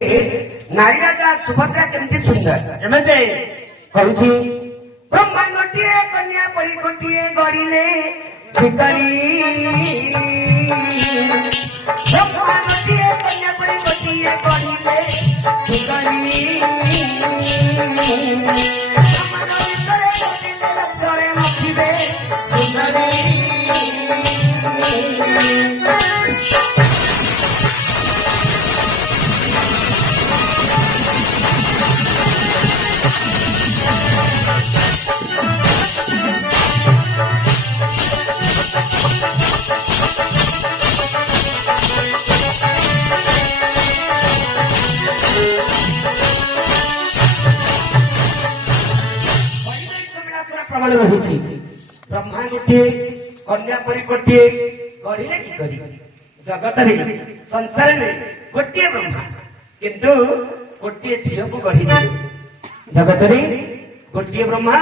नारी राजा सुभद्रा केमती सुंदर एमते कहूची ब्रह्मा गोटिए कन्या परी गोटिए गड़िले भितरी ब्रह्मा गोटिए कन्या परी गोटिए गड़िले भितरी हमर ଭିତରେ ଗଡ଼ିଲେ ଲକ୍ଷରେ ମଖିବେ ସୁନ୍ଦରୀ प्रमाण रही ब्रह्मा गोटे कन्या परी गोटे गढ़िले कि करी जगत संसार में गोटे ब्रह्मा किंतु गोटे झील को गढ़ी जगत गोटे ब्रह्मा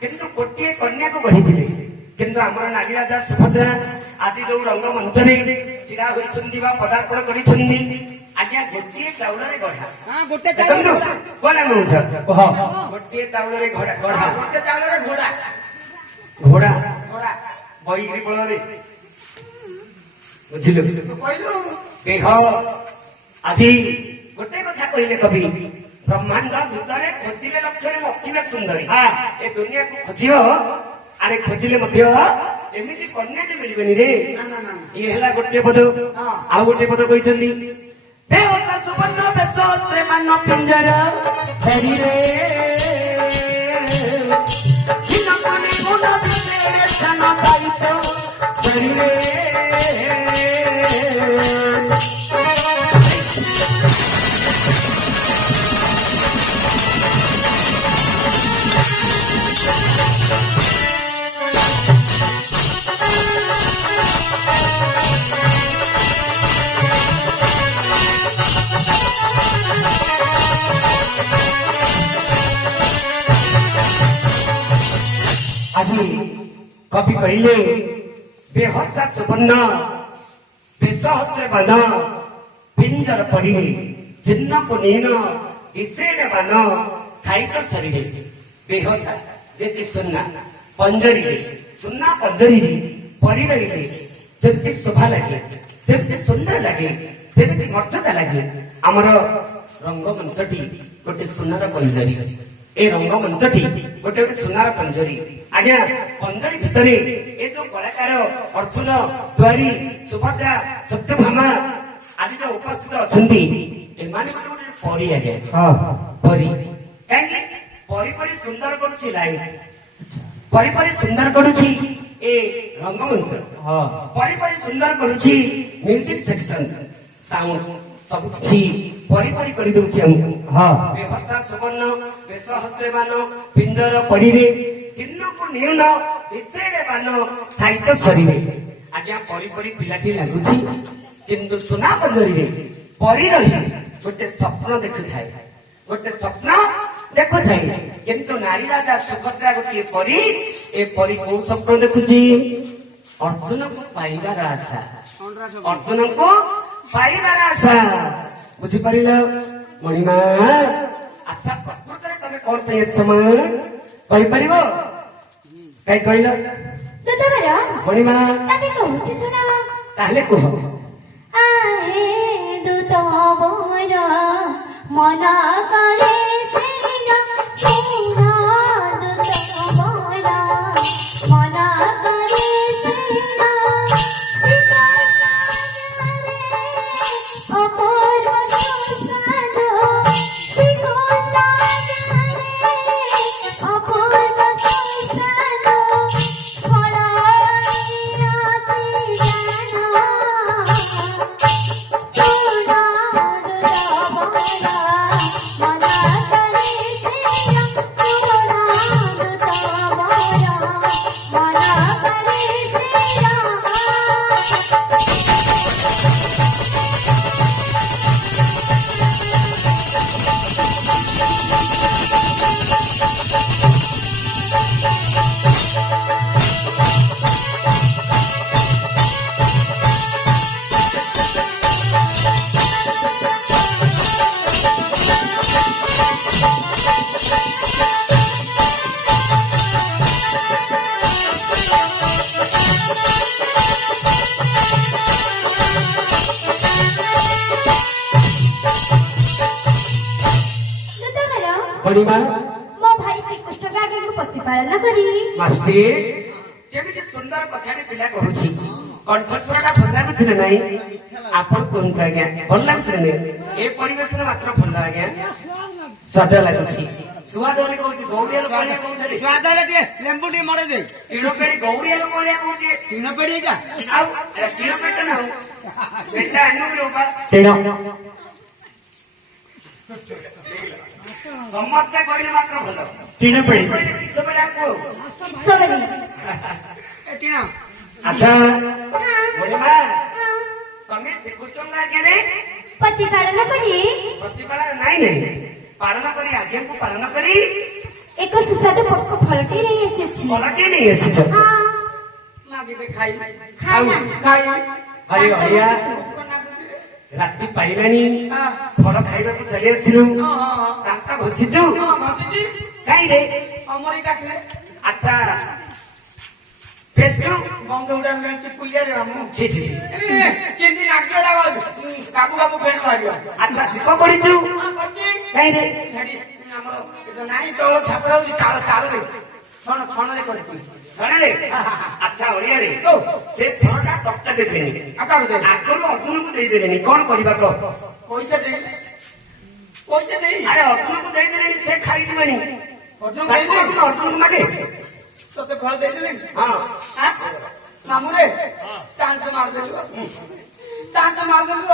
किंतु गोटे कन्या को गढ़ी किंतु आमर नारी राजा सुभद्रा आज जो रंग मंच में छड़ा होती पदार्पण कर आज्ञा गोटे चाउल गढ़ा गोटे कौन गोटे चाउल गढ़ा गोटे चाउल घोड़ा घोड़ा बई बल बुझिल देह आज गोटे कथा कहले कवि ब्रह्मांड भीतर खोजिले लक्ष्य मक्षिले सुंदरी ए दुनिया को खोजियो अरे खोजिले एमती कन्या मिलबेनि रे ये है गोटे पद आ गोटे पद कहते देवता सुवर्ण बेश मान पिंजर धरी रे स्थान दायित्व धरी रे आज कवि कहले बेहसा सुवर्ण बेसहस्र बान पिंजर पड़ी चिन्ह पुनीन इसेड़ बान खाइक शरीर बेहसा जेती सुन्ना पंजरी सुन्ना पंजरी पड़ी रही जमी शोभा लगे जमी सुंदर लगे जमी मर्यादा लगे आमर रंगमंचटी गोटे सुनार पंजरी ए रंगमंचटी गोटे गोटे सुनार पंजरी आज्ञा पंजरी भितर ये जो कलाकार अर्जुन द्वारी सुभद्रा सत्यभामा आदि जो उपस्थित अच्छा परी आज्ञा परी कहीं परी परी सुंदर करुच्ची लाइट परी परी सुंदर करुच्ची ए रंगमंच परी परी सुंदर करुच्ची म्यूजिक सेक्शन साउंड सब किसी परी परी कर दूची हमको बेहसा सुवर्ण बेसहस्रबान पिंजर पड़ी चिन्ह को न्यून इसेड़े बान साहित्य शरीर आज्ञा परी परी पिलाटी लगुची किंतु सुना पंजरी परी रही गोटे स्वप्न देखु थाए गोटे स्वप्न देखु थाए किंतु नारी राजा सुभद्रा गोटे परी ए परी को स्वप्न देखुची अर्जुन को पाइबार आशा अर्जुन को पाइबार आशा बुझीपार मणिमा अच्छा प्रकृत तुम कौन पे समय कहीपर कहीं कहल मणिमा ताहले कह आहे दूत मोर मन करे सुना दूत मोर मन करे Mala ପଡ଼ିମା ମୋ ଭାଇ ଶ୍ରୀକୃଷ୍ଣଙ୍କ ଆଗକୁ ପ୍ରତିପାଳନ କରି ମାଷ୍ଟି କେମିତି ସୁନ୍ଦର କଥାଟି ପିଲା କହୁଛି କଣ୍ଠସ୍ୱରଟା ଭଲ ଲାଗୁଛି ନା ନାଇଁ ଆପଣ କୁହନ୍ତୁ ଆଜ୍ଞା ଭଲ ଲାଗୁଛି ନା ନାଇଁ ଏ ପରିବେଶରେ ମାତ୍ର ଭଲ ଆଜ୍ଞା ସ୍ୱାଦ ଲାଗୁଛି ସୁଆଦ ବୋଲି କହୁଛି ଗୌରିଆ ଲୋକ ଭଳିଆ କହୁଥିଲି ସ୍ୱାଦ ହେଲେ ଟିକେ ଲେମ୍ବୁ ଟିକେ ମଡେଇ ଦେ ଟିଣ ପେଡି ଗୌରିଆ ଲୋକ ଭଳିଆ କହୁଛି ଟିଣ ପେଡି ଏଇଟା ଆଉ ଏଟା ଟିଣ ପେଟ ନା ପେଟା ଆଣିବୁ ଲୋପା ସମସ୍ତେ କହିଲେ ମାତ୍ର ଭଲ ଟିଣ ପେଡି କିସ ପେଡା କୁହ ସରି ଏ ଟିଣ ଆଚ୍ଛା ମଣିମା ତମେ ଶ୍ରୀକୃଷ୍ଣଙ୍କ ଆଜ୍ଞାରେ ପ୍ରତିପାଳନ କରି ପ୍ରତିପାଳନ ନାଇଁ ନାଇଁ ପାଳନ କରି ଆଜ୍ଞାଙ୍କୁ ପାଳନ କରି ଏକ ସୁସ୍ୱାଦୁ ପକ୍କ ଫଳଟି ନେଇ ଆସିଛି ଫଳଟି ନେଇ ଆସିଛ ହଁ ମାଗିବେ ଖାଇ ଆଉ ଖାଇ ହରି ହରିଆ ରାତି ପାଇଲାଣି ଫଳ ଖାଇବାକୁ ଚାଲି ଆସିଲୁ ଦାନ୍ତ ଘଷିଛୁ କାହିଁରେ ଅମରି କାଟିଲେ ଆଚ୍ଛା ପେଷ୍ଟୁ ବନ୍ଧ ଉଡ଼ା ମିଳୁଛି ପୁଲିଆରେ ମାମୁଁ ଛି ଛି ଛି କେମିତି ଲାଗିଲା କାବୁ କାବୁ ଫେଣ ବାହାରିବ ଆଚ୍ଛା ଦୀପ କରିଛୁ କରୁଛି କାହିଁରେ ଆମର ନାଇଁ ତଳ ଛାପ ହଉଛି ଚାଳ ଚାଳରେ ଛଣରେ କରିଛି ଶୁଣିଲେ ଆଚ୍ଛା ଓଡ଼ିଆରେ ସେ ଫଳଟା ତକ୍ତା ଦେବେନି ଆଉ କାହାକୁ ଦେବି ଆଗରୁ ଅର୍ଜୁନକୁ ଦେଇଦେଲେନି କଣ କରିବା କହ ପଇସା ଦେଇ ପଇସା ଦେଇ ଆରେ ଅର୍ଜୁନକୁ ଦେଇଦେଲେନି ସେ ଖାଇଯିବେନି ଅର୍ଜୁନ ତାକୁ ଦେଇଦେଲି କହୁଛୁ ଅର୍ଜୁନକୁ ମାଗେ ତତେ ଫଳ ଦେଇଦେଲି ହଁ ମାମୁରେ ଚାନ୍ସ ମାରିଦେଲୁ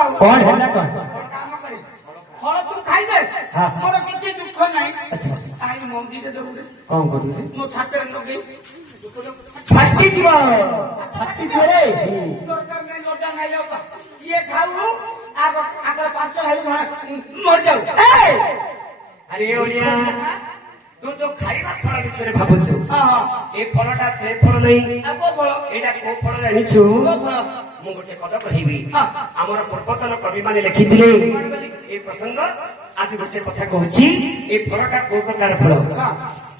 ଆଉ କଣ ହେଲା କଣ କାମ କରି ଫଳ ତୁ ଖାଇଦେ ମୋର କିଛି ଦୁଃଖ ନାହିଁ କାହିଁକି ମନ୍ଦିରରେ ଦଉରେ କଣ କରିବେ ମୋ ଛାତରେ ଲଗେଇ ଫାଟିଯିବ ଫାଟିଯିବ ରେ ଦରକାର ନାହିଁ ଲଡା ନାହିଁ ବାପା ଇଏ ଖାଉ ଆଗର 5 ଭାଇ ମରିଯାଉ ଆରେ ଓଡ଼ିଆ ତୁ ଯୋଉ ଖାଇବା ଫଳ ବିଷୟରେ ଭାବୁଛୁ ହଁ ଏ ଫଳଟା ସେ ଫଳ ନାହିଁ ଆଉ କୋଉ ଫଳ ଏଇଟା କୋଉ ଫଳ ଜାଣିଛୁ କୋଉ ଫଳ ମୁଁ ଗୋଟେ ପଦ କହିବି ହଁ। ଆମର ପୂର୍ବତନ କବିମାନେ ଲେଖିଥିଲେ ଏ ପ୍ରସଙ୍ଗ ଆଜି ଗୋଟେ କଥା କହୁଛି ଏ ଫଳଟା କୋଉ ପ୍ରକାର ଫଳ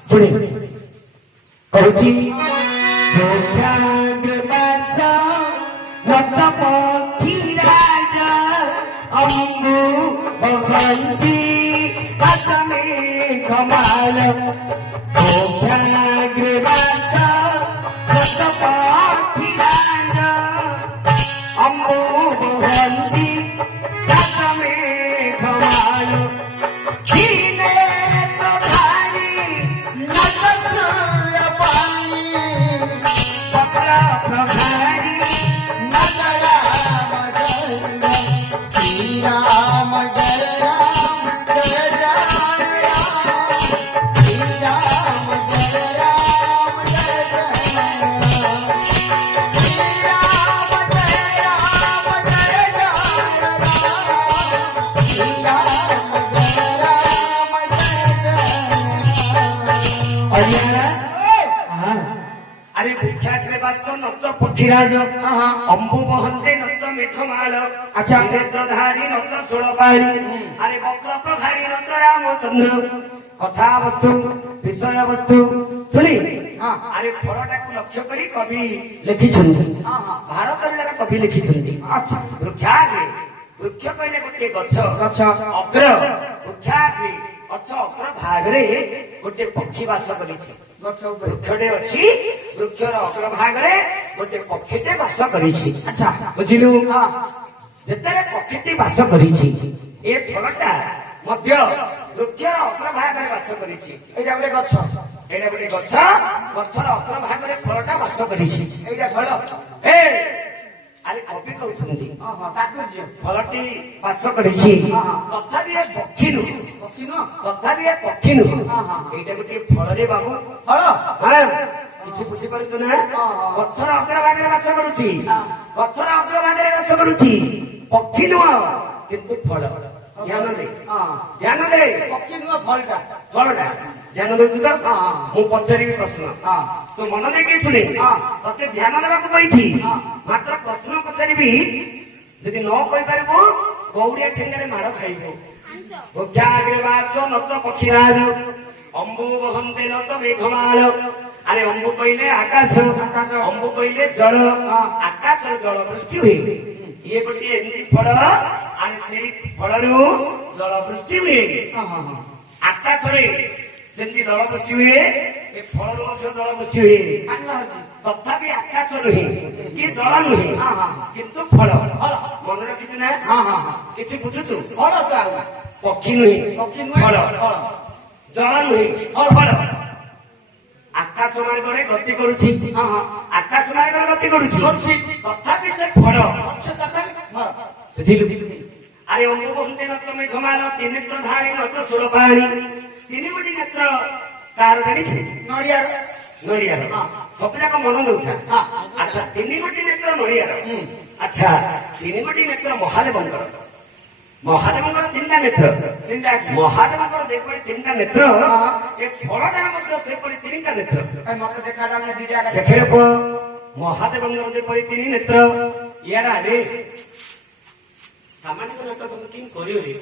ଶୁଣି କହୁଛି ନତ ପକ୍ଷୀରାଜ ଅମ୍ବୁ ଭଗନ୍ତି କାଶମେ କମାଳ ଭୋଗ୍ରାଗ୍ରବାସ ନତ ପକ୍ଷୀରାଜ ଅମ୍ବୁ ଭଗନ୍ତି କାଶମେ କମାଳ ଦିନେ ପ୍ରଧାରୀ ନତ ସୁରପାଣି ପତ୍ର ପ୍ରଧାରୀ श्रीराम जय राम जय राम श्रीराम जय राम जय श्रीराम जय राम जय श्रीराम जय राम जय अरे विख्यात बात नच पक्षीराज अम्बु महंते नच मेघमाल अच्छा। नेत्रधारी नच षोलपाणी अरे बक्र प्रधारी नच रामचंद्र कथा वस्तु विषय वस्तु शुणी अरे फलटाକୁ ଲକ୍ଷ୍ୟ କରି କବି ଲେଖିଛନ୍ତି ଭାରତର କବି ଲେଖିଛନ୍ତି ଆଚ୍ଛା ବୃକ୍ଷାଗ୍ରେ ବୃକ୍ଷ କହିଲେ ଗୋଟିଏ ଗଛ ଗଛ ଅଗ୍ର ବୃକ୍ଷାଗ୍ରେ ଗଛ ଅଗ୍ର ଭାଗରେ ଗୋଟେ ପକ୍ଷୀ ବାସ କରିଛି ଗଛ ଉପରେ ବୃକ୍ଷଟେ ଅଛି ବୃକ୍ଷର ଅଗ୍ର ଭାଗରେ ଗୋଟେ ପକ୍ଷୀଟେ ବାସ କରିଛି ଆଚ୍ଛା ବୁଝିଲୁ ଯେତେବେଳେ ପକ୍ଷୀଟି ବାସ କରିଛି ଏ ଫଳଟା ମଧ୍ୟ ବୃକ୍ଷର ଅଗ୍ର ଭାଗରେ ବାସ କରିଛି ଏଇଟା ଗୋଟେ ଗଛ ଏଇଟା ଗୋଟେ ଗଛ ଗଛର ଅଗ୍ର ଭାଗରେ ଫଳଟା ବାସ କରିଛି ଏଇଟା ଫଳ ଏ ଆରେ କବି କହୁଛନ୍ତି ତାତ୍ପର୍ଯ୍ୟ ଫଳଟି ବାସ କରିଛି ତଥାପି ଏ ପକ୍ଷୀ ନୁହଁ ପକ୍ଷୀ ନୁହଁ ତଥାପି ଏ ପକ୍ଷୀ ନୁହଁ ଏଇଟା ଗୋଟେ ଫଳରେ ବାବୁ ଫଳ ହଁ କିଛି ବୁଝିପାରୁଛୁ ନା ଗଛର ଅଗ୍ର ଭାଗରେ ବାସ କରୁଛି ଗଛର ଅଗ୍ର ଭାଗରେ ବାସ କରୁଛି ପକ୍ଷୀ ନୁହଁ କିନ୍ତୁ ଫଳ ଧ୍ୟାନ ଦେ ଧ୍ୟାନ ଦେ ପକ୍ଷୀ ନୁହଁ ଫଳଟା ଫଳଟା ଧ୍ୟାନ ଦଉଛୁ ତ ମୁଁ ପଚାରିବି ପ୍ରଶ୍ନ ତୁ ମନ ଦେଇକି ଶୁଣେ ତତେ ଧ୍ୟାନ ଦେବାକୁ କହିଛି ମାତ୍ର ପ୍ରଶ୍ନ ପଚାରିବି ଯଦି ନ କହିପାରିବୁ ଗୌରିଆ ଠେଙ୍ଗାରେ ମାଡ଼ ଖାଇବୁ ଭୋଗ୍ୟାଗ୍ରେ ବାସ ନତ ପକ୍ଷୀରାଜ ଅମ୍ବୁ ବହନ୍ତେ ନତ ମେଘମାଳ ଆରେ ଅମ୍ବୁ କହିଲେ ଆକାଶ ଅମ୍ବୁ କହିଲେ ଜଳ ଆକାଶରେ ଜଳ ବୃଷ୍ଟି ହୁଏ ଇଏ ଗୋଟିଏ ଏମିତି ଫଳ ଆରେ ସେଇ ଫଳରୁ ଜଳ ବୃଷ୍ଟି ହୁଏ ଆକାଶରେ ଯେମିତି ଦଳ ବୃଷ୍ଟି ହୁଏ ଏ ଫଳରୁ ମଧ୍ୟ ଦଳ ବୃଷ୍ଟି ହୁଏ ଆଣିବା ହଉଛି ତଥାପି ଆକାଶ ନୁହେଁ କି ଜଳ ନୁହେଁ ହଁ, ହଁ। କିନ୍ତୁ ଫଳ ଫଳ। ମନେ ରଖିଛୁ ନା ହଁ, ହଁ, ହଁ। କିଛି ବୁଝୁଛୁ ଫଳ ତ ଆଉ ପକ୍ଷୀ ନୁହେଁ ପକ୍ଷୀ ନୁହେଁ ଫଳ ଫଳ ଜଳ ନୁହେଁ ଫଳ ଆକାଶ ମାର୍ଗରେ ଗତି କରୁଛି ହଁ, ହଁ। ଆକାଶ ମାର୍ଗରେ ଗତି କରୁଛି କରୁଛି। ତଥାପି ସେ ଫଳ ଗଛ ତଥାପି ଫଳ ବୁଝିଲୁ ଆରେ ଅମୁବନ୍ତେ ନତ ମେଘମାଳ ତିନେତ୍ର ଧାରୀ ନତ ସୁର ପାଣି ତିନି ଗୋଟି ନେତ୍ର କାହାର ଜାଣିଛି ନଡ଼ିଆର ନଡ଼ିଆର ହଁ। ସବୁ ଯାକ ମନ ଦଉଥା ହଁ। ଆଚ୍ଛା ତିନି ଗୋଟି ନେତ୍ର ନଡ଼ିଆର ହୁଁ। ଆଚ୍ଛା ତିନି ଗୋଟି ନେତ୍ର ମହାଦେବଙ୍କର ମହାଦେବଙ୍କର ତିନିଟା ନେତ୍ର ତିନିଟା ଆଖି। ମହାଦେବଙ୍କର ଯେପରି ତିନିଟା ନେତ୍ର ହଁ। ଏ ଫଳଟାର ମଧ୍ୟ ସେପରି ତିନିଟା ନେତ୍ର ଭାଇ ମତେ ଦେଖାଯାଉନି ଦିଟା ଦେଖିଲେ ପୁଅ ମହାଦେବଙ୍କର ଯେପରି ତିନି ନେତ୍ର ଇଆଡେ ଆରେ ସାମାଜିକ ନାଟକ କେମିତି କରିବ ରେ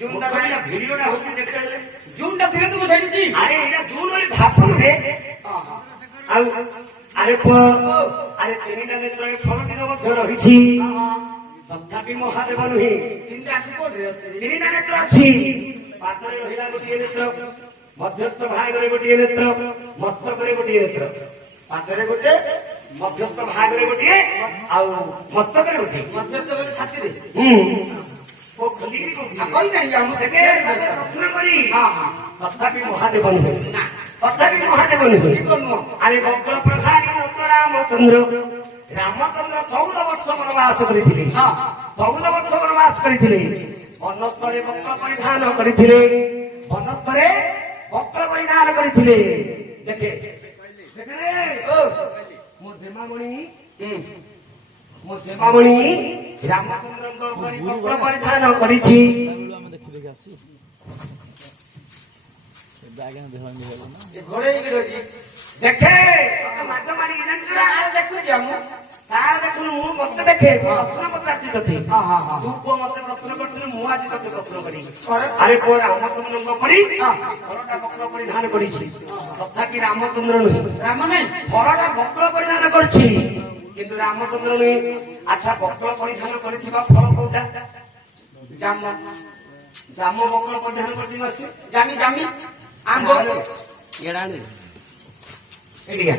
ଜୁନଟା ଭିଡିଓଟା ହଉଛି ଦେଖେଇଲେ ଜୁନଟା ଥିଲେ ତୁ ସେଇଠି ଦି ଆରେ ଏଇଟା ଜୁନ ବୋଲି ଭାବୁନୁ ରେ ହଁ, ହଁ। ଆଉ ଆରେ ପୁଅ ଆରେ ତିନିଟା ନେତ୍ର ଏ ଫଳଟିର ମଧ୍ୟ ରହିଛି ହଁ, ହଁ। ତଥାପି ମହାଦେବ ନୁହେଁ ତିନିଟା ଆଖି କୋଉଠି ଅଛି ତିନିଟା ନେତ୍ର ଅଛି ପାଦରେ ରହିଲା ଗୋଟିଏ ନେତ୍ର ମଧ୍ୟସ୍ଥ ଭାଗରେ ଗୋଟିଏ ନେତ୍ର ମସ୍ତକରେ ଗୋଟିଏ ନେତ୍ର ପାଦରେ ଗୋଟେ ମଧ୍ୟସ୍ଥ ଭାଗରେ ଗୋଟିଏ ଆଉ ମସ୍ତକରେ ଗୋଟିଏ ମଧ୍ୟସ୍ଥ ବୋଲେ ଛାତିରେ ଓ ଖୋଲିକି କହୁଛି। ଆଉ କହିନାହିଁ କି ଆମ ଦେଖେ, ତତେ ପ୍ରଶ୍ନ କରି ହଁ, ହଁ। ତଥାପି ମହାଦେବ ନୁହେଁ ତଥାପି ମହାଦେବ ନୁହେଁ ଠିକ ନୁହଁ ଆରେ ବକ୍ର ପ୍ରଧାନୀ ନତ ରାମଚନ୍ଦ୍ର ରାମଚନ୍ଦ୍ର 14 ବର୍ଷ ବନବାସ କରିଥିଲେ ହଁ। 14 ବର୍ଷ ବନବାସ କରିଥିଲେ ବନସ୍ତରେ ବକ୍ର ପରିଧାନ କରିଥିଲେ ବନସ୍ତରେ ବକ୍ର ପରିଧାନ କରିଥିଲେ ଦେଖେ ଦେଖେ ଓ ମୋ ଜେମାମଣି ହୁଁ ମୋ ଜେମାମଣି ରାମଚନ୍ଦ୍ରଙ୍କ ପରି ବକ୍ର ପରିଧାନ କରିଛି ଆମେ ଦେଖି ଦେଖି ଆସୁ ଏବେ ଆଜ୍ଞା ଦେହ ହେଇଗଲା ନା ଏ ଘୋଡେଇକି ରହିଛି ଦେଖେ ତତେ ମାଡ ମାରିକି ଜାଣିଛୁ ନା ଆରେ ଦେଖୁଛି ଆମ ତାର ଦେଖୁନୁ ମୁଁ ମତେ ଦେଖେ ପ୍ରଶ୍ନ ପଚାରୁଛି ତତେ ହଁ, ହଁ, ହଁ। ତୁ ପୁଅ ମତେ ପ୍ରଶ୍ନ କରିଥିଲୁ ମୁଁ ଆଜି ତତେ ପ୍ରଶ୍ନ କରିବି କରେ। ଆରେ ପୁଅ ରାମଚନ୍ଦ୍ରଙ୍କ ପରି ହଁ। ଫଳଟା ବକ୍ର ପରିଧାନ କରିଛି ତଥାପି ରାମଚନ୍ଦ୍ର ନୁହେଁ ରାମ ନାଇଁ ଫଳଟା ବକ୍ର ପରିଧାନ କରିଛି କିନ୍ତୁ ରାମଚନ୍ଦ୍ର ନୁହେଁ ଆଚ୍ଛା ବକ୍ର ପରିଧାନ କରିଥିବା ଫଳ କୋଉଟା ଜାମ ଜାମ ବକ୍ର ପରିଧାନ କରିଛି ନା ସେ ଜାମି ଜାମି ଆମ୍ବ ଏଡ଼ାଣି ଏଡ଼ିଆ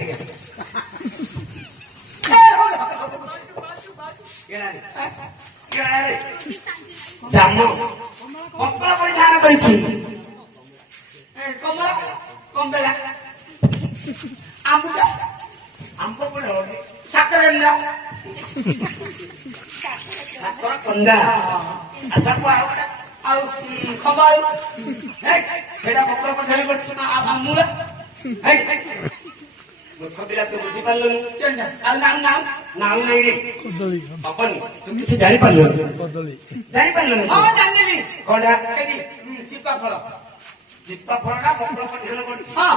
ଜାମ ବକ୍ର ପରିଧାନ କରିଛି କମଳା କମ୍ବେଲା ଆମ୍ବୁଟା ଆମ୍ବ ପଡେ ସାତରେଣ୍ଡା ସାତର କନ୍ଦା ଆଚ୍ଛା କୁହ ଆଉ ଗୋଟେ ଆଉ ଖମ୍ବାଳୁ ହେଇ, ସେଇଟା ବକ୍ର ପରିଧାନ କରିଛି ମୂଳା ହେଇ, ମୂର୍ଖ ପିଲା ତୁ ବୁଝିପାରିଲୁନି ଆଉ ନାମ ନାମ ନାଉ ନାଇଁ ରେ କଦଳୀ ହବନି ତୁ କିଛି ଜାଣିପାରିଲୁନି କଦଳୀ ଜାଣିପାରିଲୁନି ହଁ ଜାଣିଲି କଣଟା ଏଠି ଚିପା ଫଳ ଚିତ୍ତ ଫଳଟା ବକ୍ର ପରିଧାନ କରିଛି ହଁ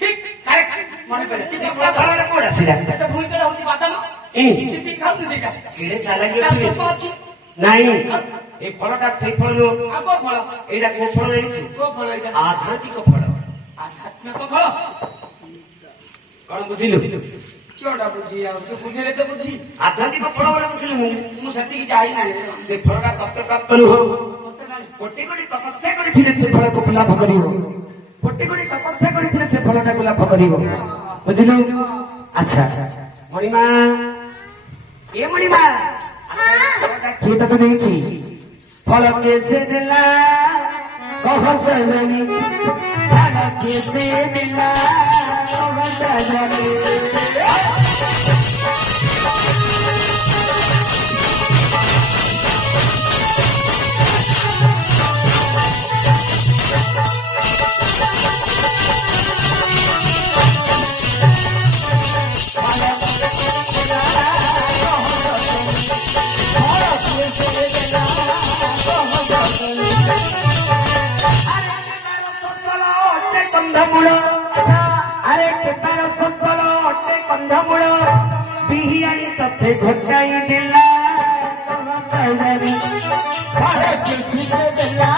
ଠିକ କରେକ୍ଟ ମନେ ପଡେ ଚିତ୍ତ ଫଳଟା କୋଉଟା ଆସିଲା ଏଟା ଭୂଇଁରେ ହଉଛି ବାଦାମ ଏଇ ଚିପି ଖାଉନି ସେଇଟା କେଡ଼େ ଚାଲାକି ତା ଅଛି ଚୋପା ଅଛି ନାଇଁ এই ফলটা সেই ফল নୁହଁ ଆଉ କୋଉ ଫଳ এইটা কোন ফল জানিଛୁ କୋଉ ଫଳ ଏଇଟା আধ্যাত্মিক ফল ଆଧ୍ୟାତ୍ମିକ ଫଳ କଣ ବୁଝିଲୁ କିଅଟା ବୁଝି ଆଉ ତୁ ବୁଝିଲେ ତ ବୁଝି আধ্যাত্মিক ফল বলে বুঝিলু ମୁଁ ସେତିକି ଯାଇନାହିଁ ସେ ଫଳଟା ତତ୍ତ୍ୱ ପ୍ରାପ୍ତ ନୁହଁ ମତେ ନାହିଁ କୋଟି କୋଟି ତପସ୍ୟା କରିଥିଲେ ସେ ଫଳକୁ ଲାଭ କରିବ କୋଟି କୋଟି ତପସ୍ୟା କରିଥିଲେ ସେ ଫଳଟାକୁ ଲାଭ କରିବ ବୁଝିଲୁ ଆଚ୍ଛା ମଣିମା ଏ ମଣିମା ଫଳଟା କିଏ ତତେ ଦେଇଛି ଫଳ କିଏ ସେ ଦେଲା କହ ସଜନୀ ଫଳ କିଏ ସେ ଦେଲା କହ ସଜନୀ କନ୍ଧମୂଳ ଆରେ କେତାର ସନ୍ତଳ ଅଟେ କନ୍ଧମୂଳ ବିହିଆଣି ତତେ ଘଟାଇ ଦେଲା କହ ସଜନୀ ଫଳ କିଛି ସେ ଦେଲା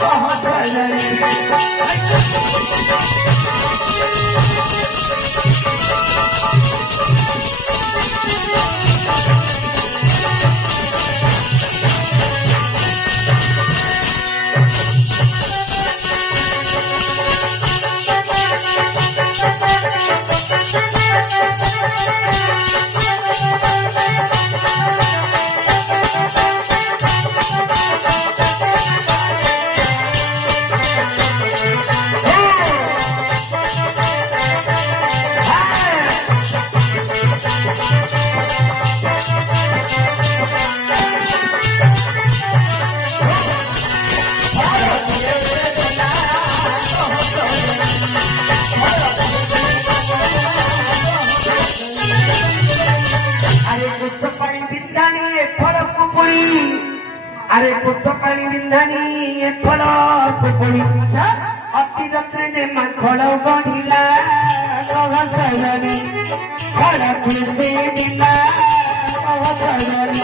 କହ ସଜନୀ ଆରେ କୋଷ ପାଣି ବିନ୍ଧାଣି ଏ ଫଳ ଫୁପୁଣି ଅତି ଯତ୍ନେ ଯେ ମାଖଳ ଗଢିଲା ଗହସଣୀ ଫଳ ଖୁସି ଦିଲା ଗହସଣୀ